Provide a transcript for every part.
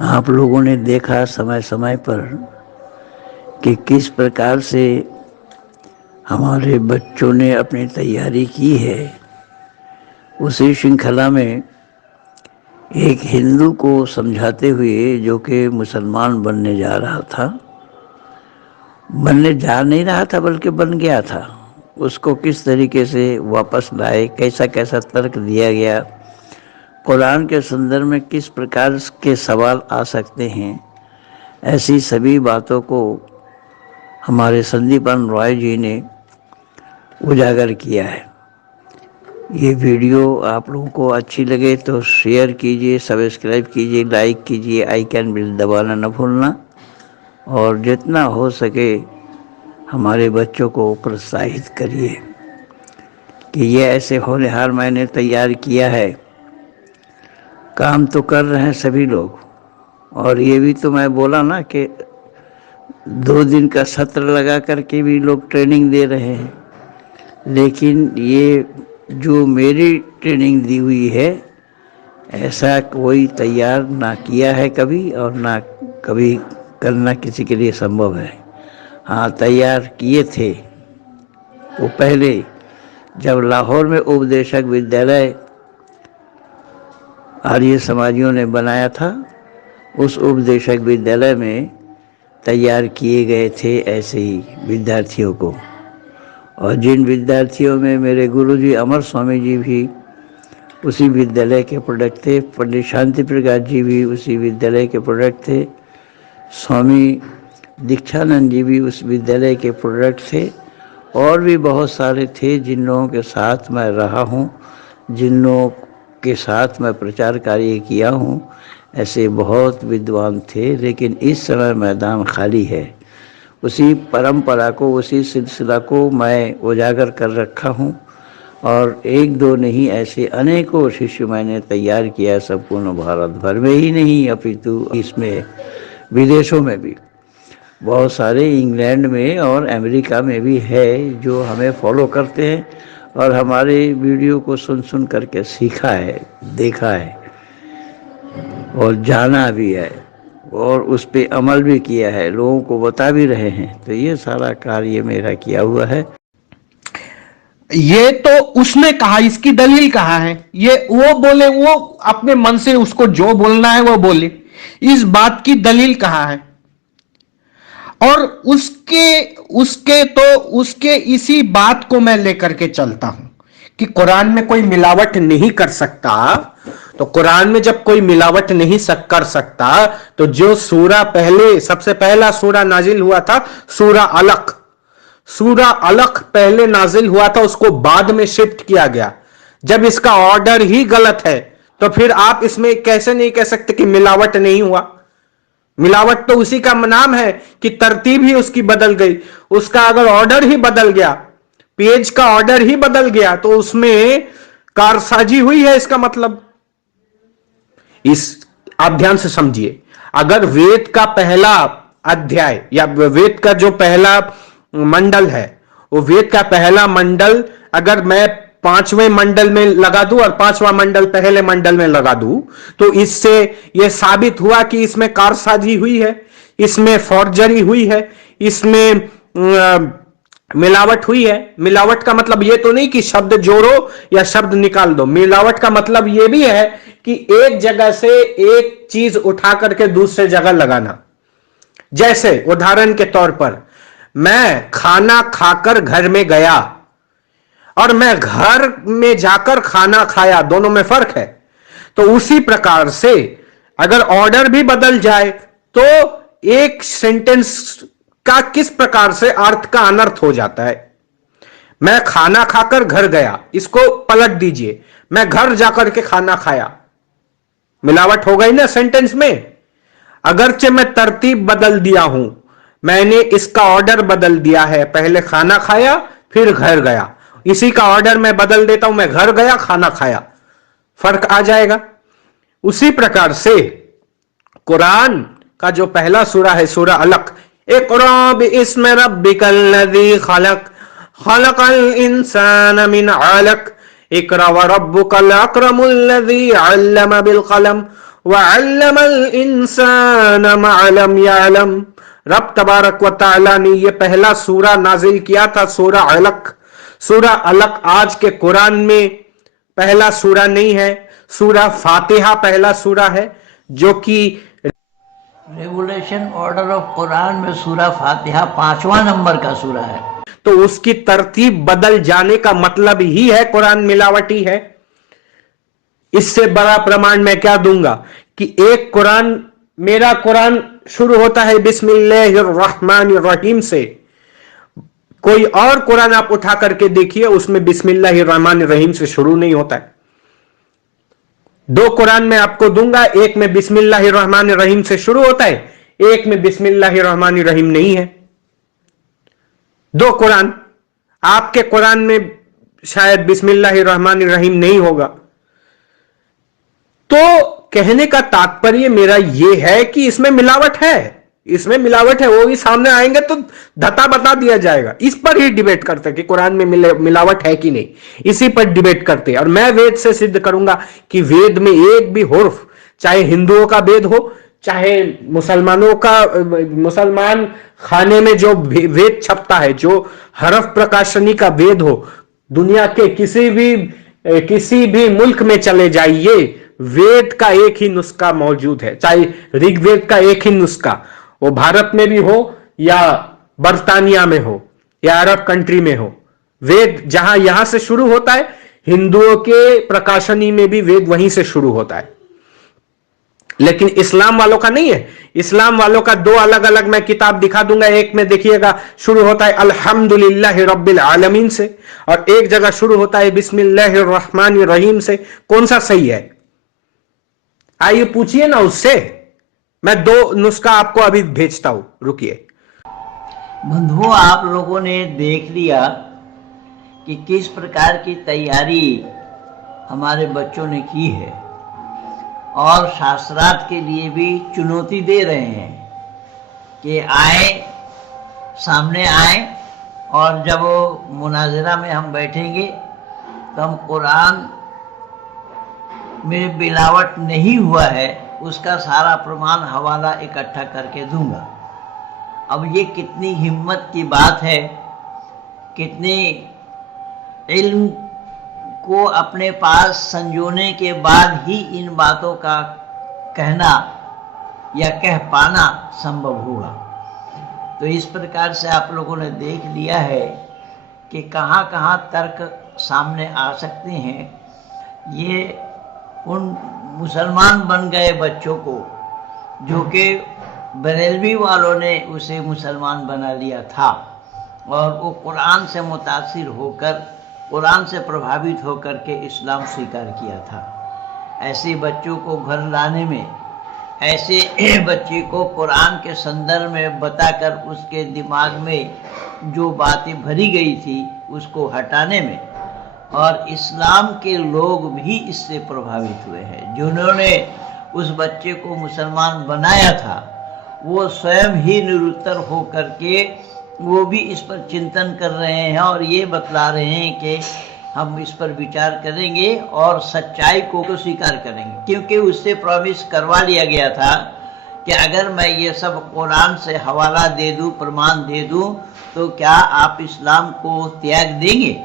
आप लोगों ने देखा समय समय पर कि किस प्रकार से हमारे बच्चों ने अपनी तैयारी की है। उसी श्रृंखला में एक हिंदू को समझाते हुए, जो कि मुसलमान बनने जा रहा था, बनने जा नहीं रहा था बल्कि बन गया था, उसको किस तरीके से वापस लाए, कैसा कैसा तर्क दिया गया, कुरान के संदर्भ में किस प्रकार के सवाल आ सकते हैं, ऐसी सभी बातों को हमारे संदीपन रॉय जी ने उजागर किया है। ये वीडियो आप लोगों को अच्छी लगे तो शेयर कीजिए, सब्सक्राइब कीजिए, लाइक कीजिए, आइकन बेल दबाना न भूलना, और जितना हो सके हमारे बच्चों को प्रोत्साहित करिए कि ये ऐसे होनहार मैंने तैयार किया है। काम तो कर रहे हैं सभी लोग, और ये भी तो मैं बोला ना कि 2 दिन का सत्र लगा करके भी लोग ट्रेनिंग दे रहे हैं, लेकिन ये जो मेरी ट्रेनिंग दी हुई है, ऐसा कोई तैयार ना किया है कभी, और ना कभी करना किसी के लिए संभव है। हाँ, तैयार किए थे वो पहले, जब लाहौर में उपदेशक विद्यालय आर्य समाजियों ने बनाया था, उस उपदेशक विद्यालय में तैयार किए गए थे ऐसे ही विद्यार्थियों को। और जिन विद्यार्थियों में मेरे गुरुजी अमर स्वामी जी भी उसी विद्यालय के प्रोडक्ट थे, पंडित शांति प्रकाश जी भी उसी विद्यालय के प्रोडक्ट थे, स्वामी दीक्षानंद जी भी उस विद्यालय के प्रोडक्ट थे, और भी बहुत सारे थे जिन लोगों के साथ मैं रहा हूँ, जिन लोगों के साथ मैं प्रचार कार्य किया हूँ। ऐसे बहुत विद्वान थे, लेकिन इस समय मैदान खाली है। उसी परंपरा को, उसी सिलसिला को मैं उजागर कर रखा हूँ, और एक दो नहीं, ऐसे अनेकों शिष्य मैंने तैयार किया, संपूर्ण भारत भर में ही नहीं अपितु इसमें विदेशों में भी बहुत सारे, इंग्लैंड में और अमेरिका में भी है, जो हमें फॉलो करते हैं और हमारे वीडियो को सुन सुन करके सीखा है, देखा है और जाना भी है, और उस पे अमल भी किया है, लोगों को बता भी रहे हैं। तो ये सारा कार्य मेरा किया हुआ है। ये तो उसने कहा, इसकी दलील कहाँ है? ये वो बोले, वो अपने मन से उसको जो बोलना है वो बोले, इस बात की दलील कहाँ है? और उसके उसके तो उसके इसी बात को मैं लेकर के चलता हूं कि कुरान में कोई मिलावट नहीं कर सकता। तो कुरान में जब कोई मिलावट नहीं कर सकता, तो जो सूरा पहले, सबसे पहला सूरा नाजिल हुआ था, सूरा अलक, सूरा अलक पहले नाजिल हुआ था, उसको बाद में शिफ्ट किया गया। जब इसका ऑर्डर ही गलत है, तो फिर आप इसमें कैसे नहीं कह सकते कि मिलावट नहीं हुआ? मिलावट तो उसी का नाम है कि तरतीब ही उसकी बदल गई। उसका अगर ऑर्डर ही बदल गया, पेज का ऑर्डर ही बदल गया, तो उसमें कारसाजी हुई है, इसका मतलब। इस आप ध्यान से समझिए, अगर वेद का पहला अध्याय या वेद का जो पहला मंडल है, वो वेद का पहला मंडल अगर मैं 5वें मंडल में लगा दूं और 5वां मंडल पहले मंडल में लगा दूं, तो इससे यह साबित हुआ कि इसमें कारसाजी हुई है, इसमें फॉर्जरी हुई है, इसमें मिलावट हुई है। मिलावट का मतलब यह तो नहीं कि शब्द जोड़ो या शब्द निकाल दो। मिलावट का मतलब यह भी है कि एक जगह से एक चीज उठा करके दूसरे जगह लगाना। जैसे उदाहरण के तौर पर, मैं खाना खाकर घर में गया और मैं घर में जाकर खाना खाया, दोनों में फर्क है। तो उसी प्रकार से अगर ऑर्डर भी बदल जाए, तो एक सेंटेंस का किस प्रकार से अर्थ का अनर्थ हो जाता है। मैं खाना खाकर घर गया, इसको पलट दीजिए, मैं घर जाकर के खाना खाया, मिलावट हो गई ना सेंटेंस में। अगरचे मैं तरतीब बदल दिया हूं, मैंने इसका ऑर्डर बदल दिया है, पहले खाना खाया फिर घर गया, इसी का ऑर्डर मैं बदल देता हूं, मैं घर गया खाना खाया, फर्क आ जाएगा। उसी प्रकार से कुरान का जो पहला सूरा है, सूरा अलक, इक़रा बिइस्मि रब्बिकल लज़ी खलक, खलकल इंसान मिन अलक, इक़रा व रब्बुकल अकरमुल लज़ी अल्लम बिल कलम, वअल्लमल इंसान मा लम यअलम। रब तबारक व तआला ने यह पहला सूरा नाजिल किया था, सूरा अलक। सूरा अलक आज के कुरान में पहला सूरा नहीं है, सूरा फातिहा पहला सूरा है, जो कि रेगुलेशन ऑर्डर ऑफ कुरान में सूरा फातिहा 5वां नंबर का सूरा है। तो उसकी तरतीब बदल जाने का मतलब ही है कुरान मिलावटी है। इससे बड़ा प्रमाण मैं क्या दूंगा कि एक कुरान, मेरा कुरान शुरू होता है बिस्मिल्लाहिर्रहमानिर्रहीम से, कोई और कुरान आप उठा करके देखिए, उसमें बिस्मिल्लाहिर्रहमानिर्रहीम से शुरू नहीं होता है। दो कुरान मैं आपको दूंगा, एक में बिस्मिल्लाहिर्रहमानिर्रहीम से शुरू होता है, एक में बिस्मिल्लाहिर्रहमानिर्रहीम नहीं है। दो कुरान, आपके कुरान में शायद बिस्मिल्लाहिर्रहमानिर्रहीम नहीं होगा। तो कहने का तात्पर्य मेरा यह है कि इसमें मिलावट है, इसमें मिलावट है। वो भी सामने आएंगे तो धता बता दिया जाएगा। इस पर ही डिबेट करते हैं कि कुरान में मिलावट है कि नहीं, इसी पर डिबेट करते हैं। और मैं वेद से सिद्ध करूंगा कि वेद में एक भी हुर्फ, चाहे हिंदुओं का वेद हो, चाहे मुसलमानों का, मुसलमान खाने में जो वेद छपता है, जो हरफ प्रकाशनी का वेद हो, दुनिया के किसी भी मुल्क में चले जाइए, वेद का एक ही नुस्खा मौजूद है। चाहे ऋग्वेद का एक ही नुस्खा, वो भारत में भी हो या बर्तानिया में हो या अरब कंट्री में हो, वेद जहां यहां से शुरू होता है, हिंदुओं के प्रकाशनी में भी वेद वहीं से शुरू होता है। लेकिन इस्लाम वालों का नहीं है। इस्लाम वालों का दो अलग अलग मैं किताब दिखा दूंगा। एक में देखिएगा शुरू होता है अल्हम्दुलिल्लाहि रब्बिल आलमीन से, और एक जगह शुरू होता है बिस्मिल्लाहिर्रहमानिर्रहीम से। कौन सा सही है? आइए पूछिए ना उससे। मैं दो नुस्खा आपको अभी भेजता हूं, रुकिए। बंधुओं, आप लोगों ने देख लिया कि किस प्रकार की तैयारी हमारे बच्चों ने की है, और शास्त्रार्थ के लिए भी चुनौती दे रहे हैं कि आए, सामने आए, और जब वो मुनाजरा में हम बैठेंगे तो हम कुरान में मिलावट नहीं हुआ है उसका सारा प्रमाण हवाला इकट्ठा करके दूंगा। अब ये कितनी हिम्मत की बात है, कितनी इल्म को अपने पास संजोने के बाद ही इन बातों का कहना या कह पाना संभव हुआ। तो इस प्रकार से आप लोगों ने देख लिया है कि कहाँ कहाँ तर्क सामने आ सकते हैं। ये उन मुसलमान बन गए बच्चों को, जो कि बरेलवी वालों ने उसे मुसलमान बना लिया था, और वो कुरान से मुतासिर होकर, कुरान से प्रभावित होकर के इस्लाम स्वीकार किया था। ऐसे बच्चों को घर लाने में, ऐसे बच्चे को कुरान के संदर्भ में बताकर उसके दिमाग में जो बातें भरी गई थी उसको हटाने में, और इस्लाम के लोग भी इससे प्रभावित हुए हैं। जिन्होंने उस बच्चे को मुसलमान बनाया था वो स्वयं ही निरुत्तर हो करके वो भी इस पर चिंतन कर रहे हैं, और ये बतला रहे हैं कि हम इस पर विचार करेंगे और सच्चाई को स्वीकार करेंगे। क्योंकि उससे प्रॉमिस करवा लिया गया था कि अगर मैं ये सब कुरान से हवाला दे दूं, प्रमाण दे दूं, तो क्या आप इस्लाम को त्याग देंगे?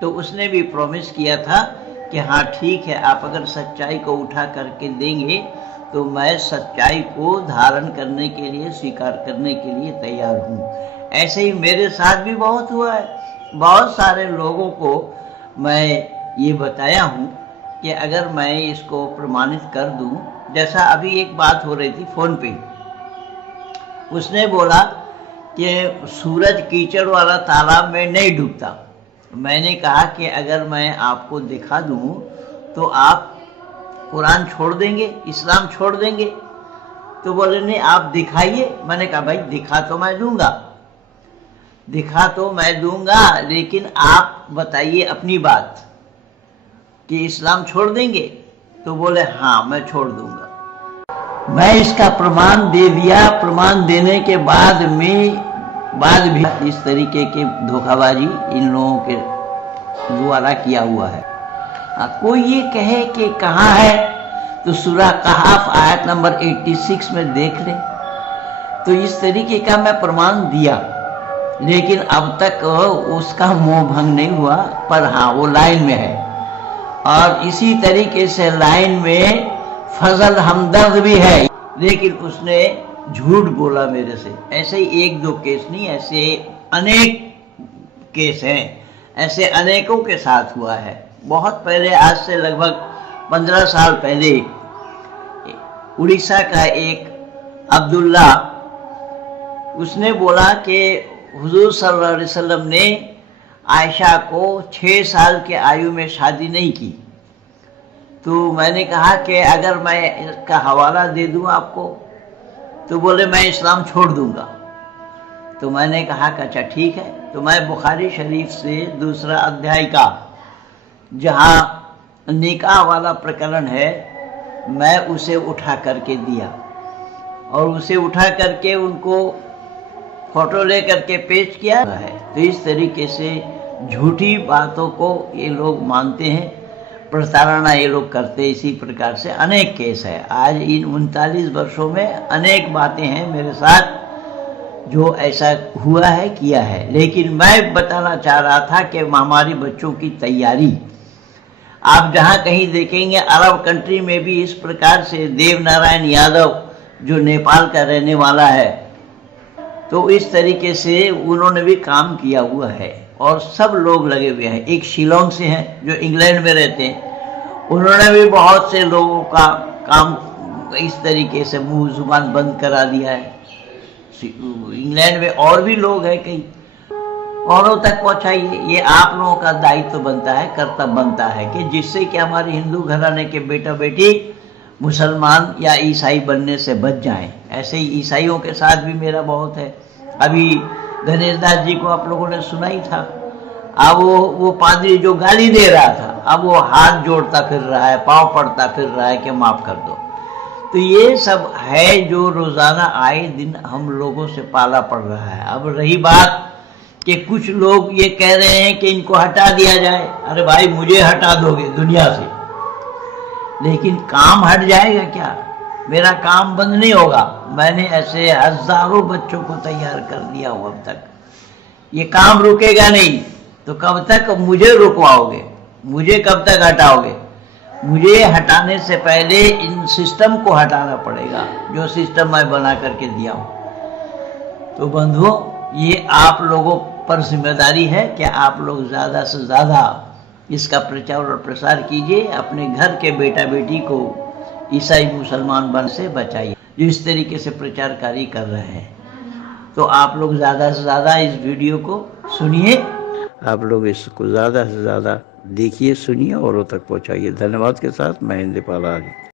तो उसने भी प्रॉमिस किया था कि हाँ ठीक है, आप अगर सच्चाई को उठा करके देंगे तो मैं सच्चाई को धारण करने के लिए, स्वीकार करने के लिए तैयार हूँ। ऐसे ही मेरे साथ भी बहुत हुआ है। बहुत सारे लोगों को मैं ये बताया हूँ कि अगर मैं इसको प्रमाणित कर दूँ, जैसा अभी एक बात हो रही थी फ़ोन पे, उसने बोला कि सूरज कीचड़ वाला तालाब में नहीं डूबता। मैंने कहा कि अगर मैं आपको दिखा दूँ तो आप कुरान छोड़ देंगे, इस्लाम छोड़ देंगे? तो बोले नहीं, आप दिखाइए। मैंने कहा भाई दिखा तो मैं दूंगा, दिखा तो मैं दूंगा, लेकिन आप बताइए अपनी बात कि इस्लाम छोड़ देंगे? तो बोले हाँ मैं छोड़ दूंगा। मैं इसका प्रमाण दे दिया। प्रमाण देने के बाद भी इस तरीके के धोखाबाजी इन लोगों के द्वारा किया हुआ है। कोई ये कहे कि कहाँ है, तो सूरह कहफ आयत नंबर 86 में देख ले। तो इस तरीके का मैं प्रमाण दिया, लेकिन अब तक उसका मोह भंग नहीं हुआ, पर हाँ वो लाइन में है। और इसी तरीके से लाइन में फजल हमदर्द भी है, लेकिन उसने झूठ बोला मेरे से। ऐसे ही एक दो केस नहीं, ऐसे अनेक केस हैं, ऐसे अनेकों के साथ हुआ है। बहुत पहले, आज से लगभग 15 साल पहले, उड़ीसा का एक अब्दुल्ला, उसने बोला कि हुजूर सल्लल्लाहु अलैहि वसल्लम ने आयशा को 6 साल के आयु में शादी नहीं की। तो मैंने कहा कि अगर मैं इसका हवाला दे दूं आपको, तो बोले मैं इस्लाम छोड़ दूंगा। तो मैंने कहा कि अच्छा ठीक है। तो मैं बुखारी शरीफ से 2 अध्याय का, जहाँ निकाह वाला प्रकरण है, मैं उसे उठा करके दिया, और उसे उठा करके उनको फोटो ले करके पेश किया है। तो इस तरीके से झूठी बातों को ये लोग मानते हैं, प्रताड़ना ये लोग करते हैं। इसी प्रकार से अनेक केस है। आज इन 39 वर्षों में अनेक बातें हैं मेरे साथ जो ऐसा हुआ है, किया है। लेकिन मैं बताना चाह रहा था कि हमारी बच्चों की तैयारी, आप जहाँ कहीं देखेंगे अरब कंट्री में भी इस प्रकार से, देव नारायण यादव जो नेपाल का रहने वाला है, तो इस तरीके से उन्होंने भी काम किया हुआ है, और सब लोग लगे हुए हैं। एक शिलोंग से हैं जो इंग्लैंड में रहते हैं, उन्होंने भी बहुत से लोगों का काम इस तरीके से मुंह जुबान बंद करा दिया है। इंग्लैंड में और भी लोग हैं, कई औरों तक पहुंचाइए। ये आप लोगों का दायित्व बनता है, कर्तव्य बनता है, कि जिससे कि हमारे हिंदू घराने के बेटा बेटी मुसलमान या ईसाई बनने से बच जाएं। ऐसे ही ईसाइयों के साथ भी मेरा बहुत है। अभी गणेश दास जी को आप लोगों ने सुना ही था। अब वो पादरी जो गाली दे रहा था, अब वो हाथ जोड़ता फिर रहा है, पाँव पड़ता फिर रहा है कि माफ कर दो। तो ये सब है जो रोजाना आए दिन हम लोगों से पाला पड़ रहा है। अब रही बात कि कुछ लोग ये कह रहे हैं कि इनको हटा दिया जाए। अरे भाई, मुझे हटा दोगे दुनिया से, लेकिन काम हट जाएगा क्या? मेरा काम बंद नहीं होगा। मैंने ऐसे हजारों बच्चों को तैयार कर दिया हूं अब तक। ये काम रुकेगा नहीं। तो कब तक मुझे रुकवाओगे? मुझे कब तक हटाओगे? मुझे हटाने से पहले इन सिस्टम को हटाना पड़ेगा, जो सिस्टम मैं बना करके दिया हूं। तो बंधुओं, ये आप लोगों पर जिम्मेदारी है कि आप लोग ज़्यादा से ज़्यादा इसका प्रचार और प्रसार कीजिए। अपने घर के बेटा बेटी को ईसाई मुसलमान बन से बचाइए, जो इस तरीके से प्रचार कार्य कर रहे हैं। तो आप लोग ज़्यादा से ज़्यादा इस वीडियो को सुनिए, आप लोग इसको ज़्यादा से ज़्यादा देखिए, सुनिए, औरों तक पहुंचाइए। धन्यवाद के साथ मैं इंद्रपाल आर्य।